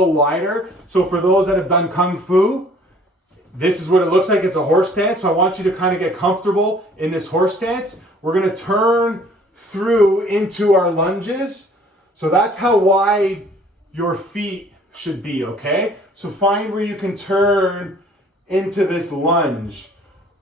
little wider. So for those that have done Kung Fu, this is what it looks like. It's a horse stance. So I want you to kind of get comfortable in this horse stance. We're going to turn through into our lunges. So that's how wide your feet should be, okay? So find where you can turn into this lunge,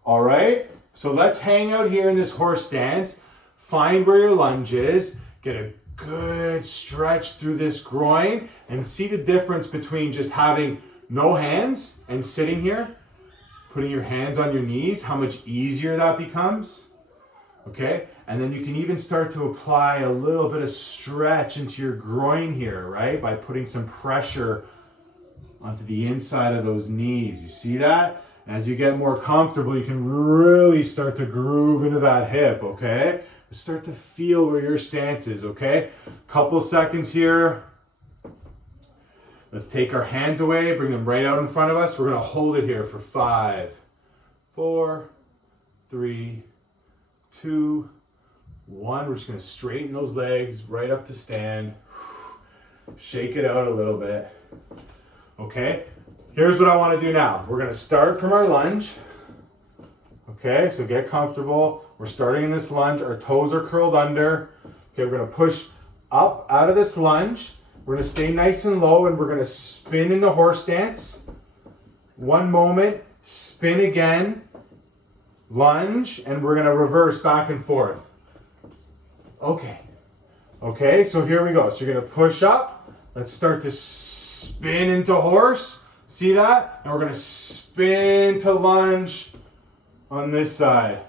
all right? So let's hang out here in this horse stance. Find where your lunge is. Get a good stretch through this groin and see the difference between just having no hands and sitting here, putting your hands on your knees, how much easier that becomes, okay? And then you can even start to apply a little bit of stretch into your groin here, right? By putting some pressure onto the inside of those knees. You see that? And as you get more comfortable, you can really start to groove into that hip, okay? Start to feel where your stance is, okay? Couple seconds here. Let's take our hands away, bring them right out in front of us. We're gonna hold it here for 5, 4, 3, 2, 1. We're just gonna straighten those legs right up to stand. Shake it out a little bit. Okay, here's what I wanna do now. We're gonna start from our lunge. Okay, so get comfortable. We're starting in this lunge. Our toes are curled under. Okay, we're gonna push up out of this lunge. We're gonna stay nice and low and we're gonna spin in the horse stance. One moment, spin again, lunge, and we're gonna reverse back and forth. Okay, so here we go. So you're gonna push up. Let's start to spin into horse. See that? And we're gonna spin to lunge on this side.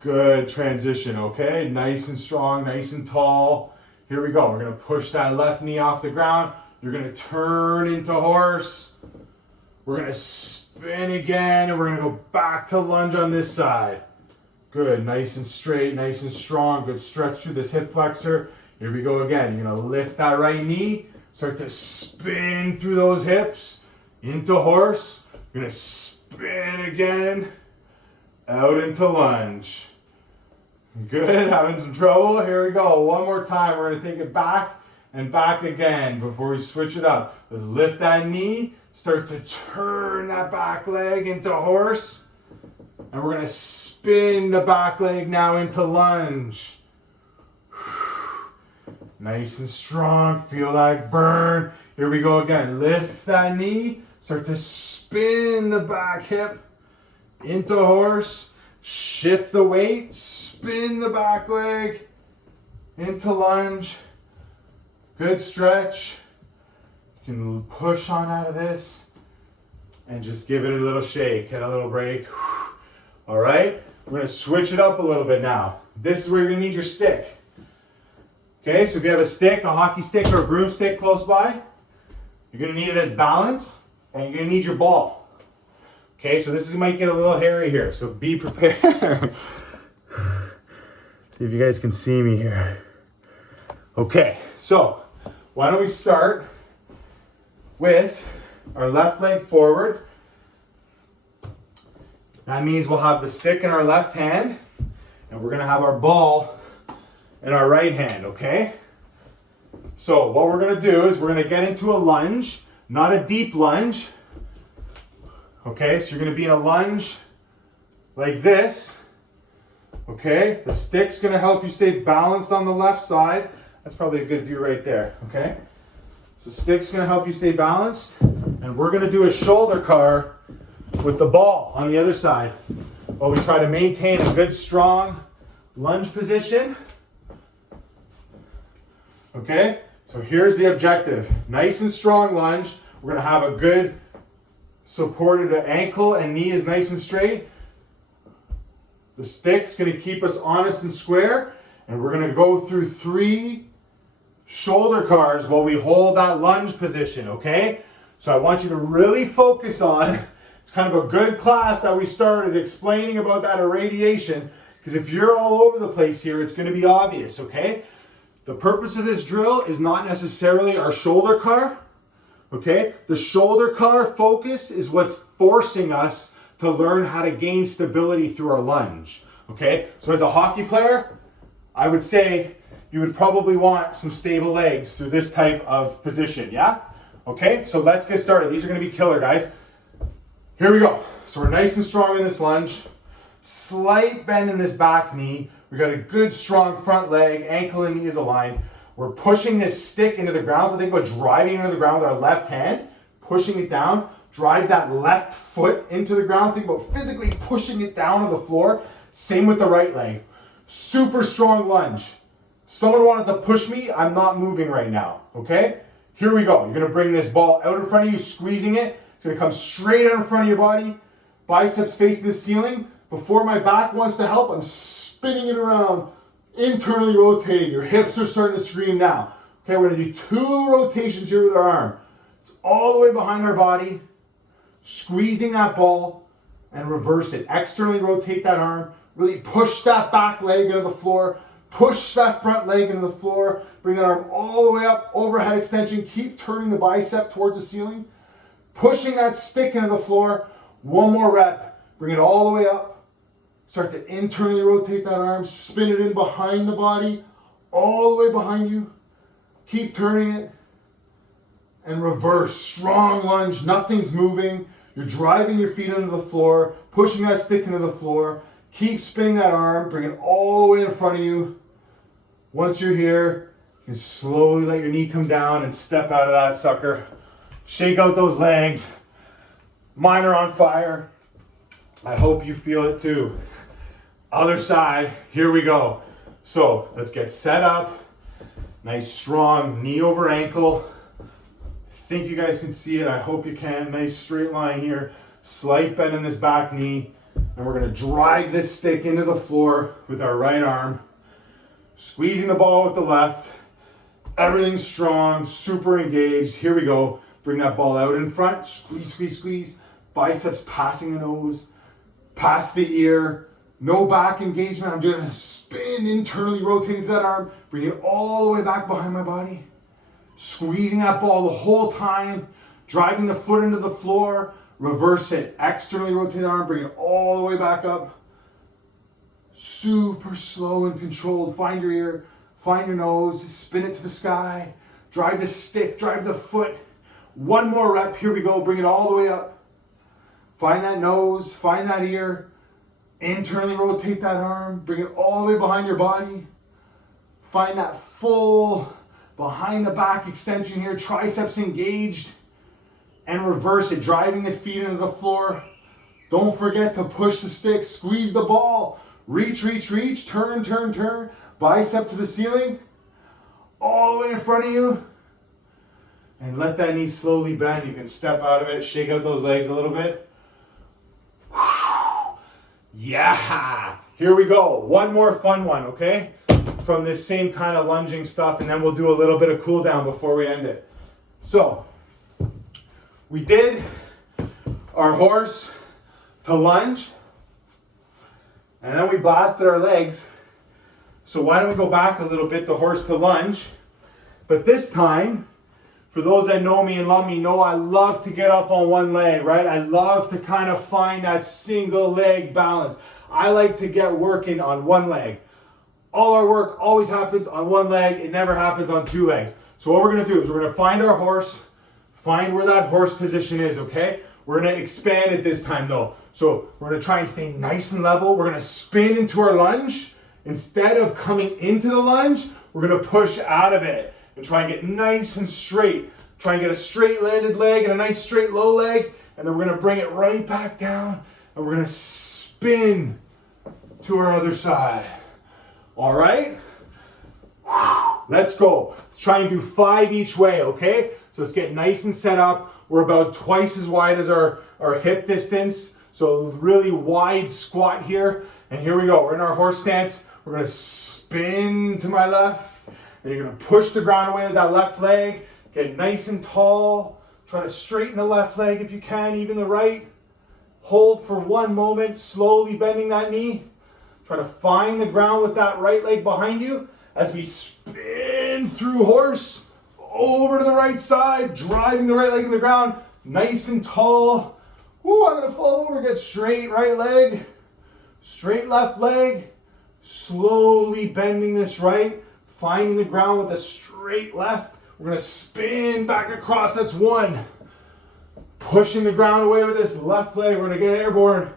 Good transition, okay? Nice and strong, nice and tall. Here we go. We're gonna push that left knee off the ground. You're gonna turn into horse. We're gonna spin again, and we're gonna go back to lunge on this side. Good, nice and straight, nice and strong. Good stretch through this hip flexor. Here we go again. You're gonna lift that right knee, start to spin through those hips into horse. You're gonna spin again, out into lunge. Good, having some trouble? Here we go. One more time. We're gonna take it back and back again before we switch it up. Let's lift that knee, start to turn that back leg into horse. And we're gonna spin the back leg now into lunge. Nice and strong, feel that burn. Here we go again. Lift that knee, start to spin the back hip into horse. Shift the weight, spin the back leg into lunge. Good stretch. You can push on out of this and just give it a little shake, get a little break. All right, we're gonna switch it up a little bit now. This is where you're gonna need your stick. Okay, so if you have a stick, a hockey stick or a broomstick close by, you're gonna need it as balance and you're gonna need your ball. Okay, so this might get a little hairy here, so be prepared. See if you guys can see me here. Okay, so why don't we start with our left leg forward. That means we'll have the stick in our left hand, and we're gonna have our ball in our right hand, okay? So what we're gonna do is we're gonna get into a lunge, not a deep lunge. Okay, so you're gonna be in a lunge like this. Okay, the stick's gonna help you stay balanced on the left side. That's probably a good view right there, okay? So stick's gonna help you stay balanced, and we're gonna do a shoulder car with the ball on the other side while we try to maintain a good strong lunge position. Okay, so here's the objective. Nice and strong lunge. We're gonna have a good supported ankle and knee is nice and straight. The stick's gonna keep us honest and square, and we're gonna go through 3 shoulder cars while we hold that lunge position, okay? So I want you to really focus on, it's kind of a good class that we started explaining about that irradiation, because if you're all over the place here, it's gonna be obvious, okay? The purpose of this drill is not necessarily our shoulder car, okay? The shoulder car focus is what's forcing us to learn how to gain stability through our lunge, okay? So as a hockey player, I would say you would probably want some stable legs through this type of position, yeah? Okay, so let's get started. These are gonna be killer, guys. Here we go. So we're nice and strong in this lunge. Slight bend in this back knee. We got a good strong front leg, ankle and knee is aligned. We're pushing this stick into the ground. So think about driving into the ground with our left hand, pushing it down. Drive that left foot into the ground. Think about physically pushing it down to the floor. Same with the right leg. Super strong lunge. Someone wanted to push me, I'm not moving right now, okay? Here we go. You're gonna bring this ball out in front of you, squeezing it. It's gonna come straight out in front of your body. Biceps facing the ceiling. Before my back wants to help, I'm spinning it around, internally rotating. Your hips are starting to scream now. Okay, we're gonna do 2 rotations here with our arm. It's all the way behind our body, squeezing that ball, and reverse it. Externally rotate that arm, really push that back leg into the floor, push that front leg into the floor, bring that arm all the way up, overhead extension, keep turning the bicep towards the ceiling, pushing that stick into the floor. 1 more rep, bring it all the way up. Start to internally rotate that arm, spin it in behind the body, all the way behind you. Keep turning it and reverse. Strong lunge, nothing's moving. You're driving your feet into the floor, pushing that stick into the floor. Keep spinning that arm, bring it all the way in front of you. Once you're here, you can slowly let your knee come down and step out of that sucker. Shake out those legs. Mine are on fire. I hope you feel it too. Other side, here we go. So let's get set up. Nice strong knee over ankle. I think you guys can see it. I hope you can. Nice straight line here. Slight bend in this back knee. And we're gonna drive this stick into the floor with our right arm. Squeezing the ball with the left. Everything's strong, super engaged. Here we go. Bring that ball out in front. Squeeze, squeeze, squeeze. Biceps passing the nose, past the ear. No back engagement. I'm doing a spin, internally rotating that arm. Bring it all the way back behind my body. Squeezing that ball the whole time. Driving the foot into the floor. Reverse it. Externally rotate the arm. Bring it all the way back up. Super slow and controlled. Find your ear. Find your nose. Spin it to the sky. Drive the stick. Drive the foot. 1 more rep. Here we go. Bring it all the way up. Find that nose. Find that ear. Internally rotate that arm. Bring it all the way behind your body. Find that full behind the back extension here. Triceps engaged. And reverse it. Driving the feet into the floor. Don't forget to push the stick. Squeeze the ball. Reach, reach, reach. Turn, turn, turn. Bicep to the ceiling. All the way in front of you. And let that knee slowly bend. You can step out of it. Shake out those legs a little bit. Yeah, here we go. 1 more fun one, okay? From this same kind of lunging stuff, and then we'll do a little bit of cool down before we end it. So, we did our horse to lunge, and then we blasted our legs. So why don't we go back a little bit, the horse to lunge. But this time, for those that know me and love me, know I love to get up on 1 leg, right? I love to kind of find that single leg balance. I like to get working on 1 leg. All our work always happens on 1 leg. It never happens on 2 legs. So what we're gonna do is we're gonna find our horse, find where that horse position is, okay? We're gonna expand it this time though. So we're gonna try and stay nice and level. We're gonna spin into our lunge. Instead of coming into the lunge, we're gonna push out of it. And try and get nice and straight. Try and get a straight landed leg and a nice straight low leg. And then we're gonna bring it right back down. And we're gonna spin to our other side. All right? Let's go. Let's try and do 5 each way, okay? So let's get nice and set up. We're about twice as wide as our hip distance. So really wide squat here. And here we go. We're in our horse stance. We're gonna spin to my left. And you're gonna push the ground away with that left leg. Get nice and tall. Try to straighten the left leg if you can, even the right. Hold for 1 moment, slowly bending that knee. Try to find the ground with that right leg behind you as we spin through horse over to the right side, driving the right leg in the ground, nice and tall. Ooh, I'm gonna fall over, get straight right leg, straight left leg, slowly bending this right. Finding the ground with a straight left We're gonna spin back across, that's 1. Pushing the ground away with this left leg, we're gonna get airborne.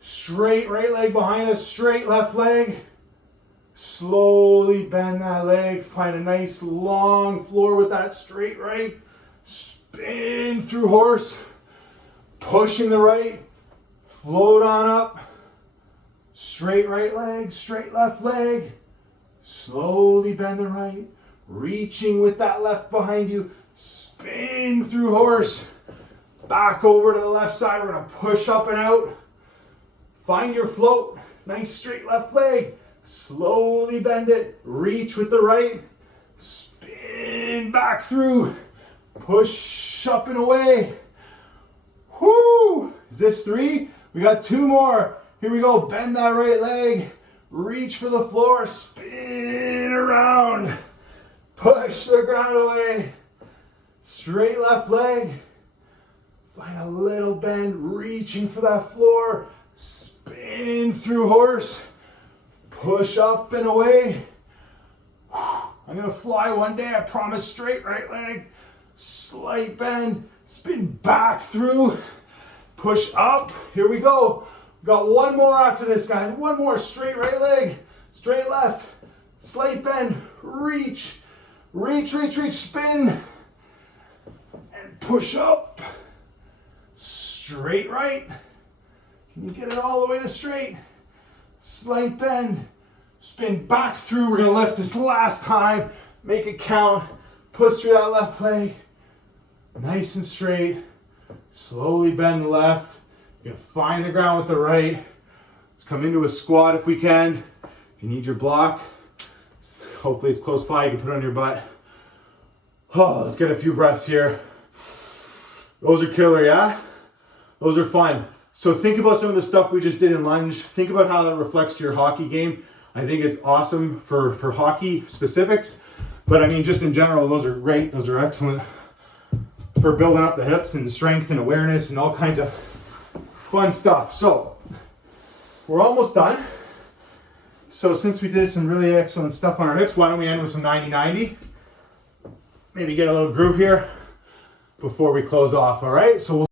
Straight right leg behind us, straight left leg. Slowly bend that leg, find a nice long floor with that straight right. Spin through horse, pushing the right, float on up. Straight right leg, straight left leg. Slowly bend the right, reaching with that left behind you. Spin through horse, back over to the left side. We're gonna push up and out. Find your float, nice straight left leg. Slowly bend it, reach with the right, spin back through, push up and away. Whoo! Is this 3? We got 2 more. Here we go, bend that right leg, reach for the floor, spin around, push the ground away. Straight left leg, find a little bend, reaching for that floor, spin through horse. Push up and away. I'm gonna fly one day, I promise. Straight right leg, slight bend, spin back through, push up. Here we go. We've got 1 more after this, guys. 1 more, straight right leg, straight left, slight bend, reach, reach, reach, reach, spin, and push up. Straight right. Can you get it all the way to straight? Slight bend, spin back through. We're gonna lift this last time, make it count, push through that left leg, nice and straight, slowly bend the left. You're gonna find the ground with the right. Let's come into a squat if we can. If you need your block, hopefully it's close by, you can put it on your butt. Oh, let's get a few breaths here. Those are killer, yeah? Those are fun. So think about some of the stuff we just did in lunge. Think about how that reflects to your hockey game. I think it's awesome for hockey specifics. But I mean, just in general, those are great. Those are excellent for building up the hips and strength and awareness and all kinds of fun stuff. So we're almost done. So since we did some really excellent stuff on our hips, why don't we end with some 90-90? Maybe get a little groove here before we close off, all right? So we'll